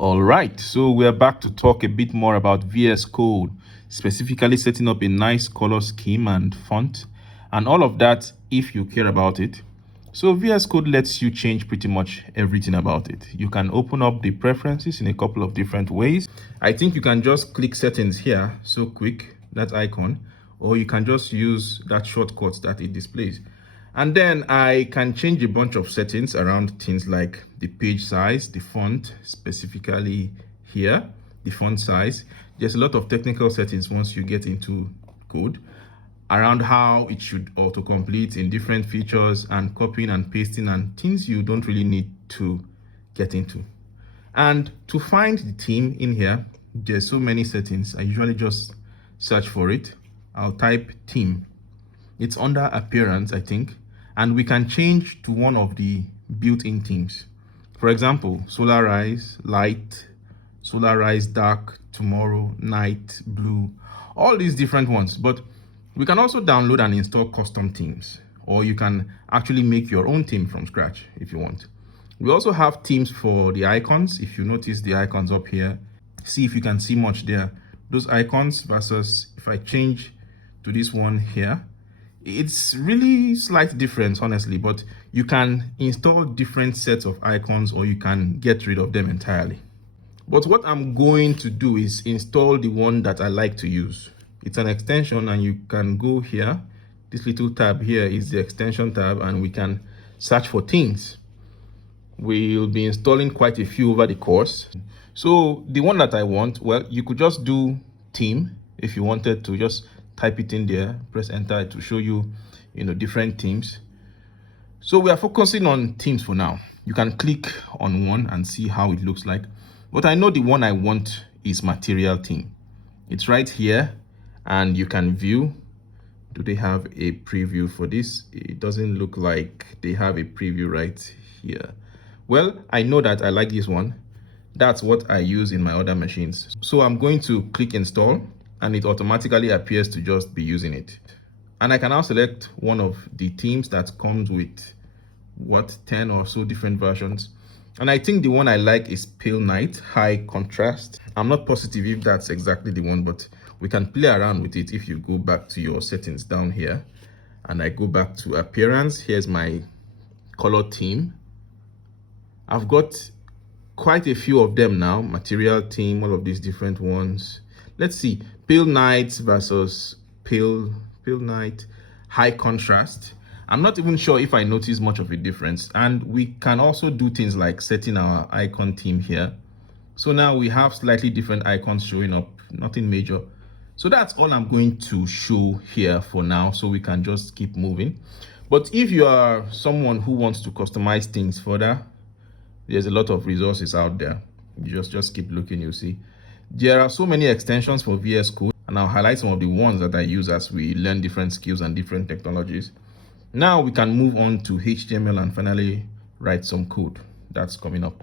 All right, so we're back to talk a bit more about VS Code, specifically setting up a nice color scheme and font, and all of that if you care about it. So VS Code lets you change pretty much everything about it. You can open up the preferences in a couple of different ways. I think you can just click settings here, so quick, that icon, or you can just use that shortcut that it displays. And then I can change a bunch of settings around things like the page size, the font, specifically here, the font size. There's a lot of technical settings once you get into code around how it should autocomplete in different features and copying and pasting and things you don't really need to get into. And to find the theme in here, there's so many settings. I usually just search for it. I'll type theme. It's under appearance, I think, and we can change to one of the built-in themes. For example, solarize, light, solarize, dark, tomorrow, night, blue, all these different ones. But we can also download and install custom themes, or you can actually make your own theme from scratch if you want. We also have themes for the icons. If you notice the icons up here, see if you can see much there. Those icons versus if I change to this one here, it's really slight difference, honestly, but you can install different sets of icons or you can get rid of them entirely. But what I'm going to do is install the one that I like to use. It's an extension and you can go here. This little tab here is the extension tab and we can search for things. We'll be installing quite a few over the course. So the one that I want, well, you could just do theme if you wanted to just type it in there, press enter to show you, different themes. So we are focusing on themes for now. You can click on one and see how it looks like. But I know the one I want is material theme. It's right here and you can view. Do they have a preview for this? It doesn't look like they have a preview right here. Well, I know that I like this one. That's what I use in my other machines. So I'm going to click install and it automatically appears to just be using it. And I can now select one of the themes that comes with 10 or so different versions. And I think the one I like is Pale Night, High Contrast. I'm not positive if that's exactly the one, but we can play around with it if you go back to your settings down here. And I go back to appearance. Here's my color theme. I've got quite a few of them now. Material theme, all of these different ones. Let's see, Pale Night versus Pale Night, High Contrast. I'm not even sure if I notice much of a difference. And we can also do things like setting our icon theme here. So now we have slightly different icons showing up, nothing major. So that's all I'm going to show here for now, so we can just keep moving. But if you are someone who wants to customize things further, there's a lot of resources out there. You just keep looking, you'll see. There are so many extensions for VS Code, and I'll highlight some of the ones that I use as we learn different skills and different technologies. Now we can move on to HTML and finally write some code. That's coming up.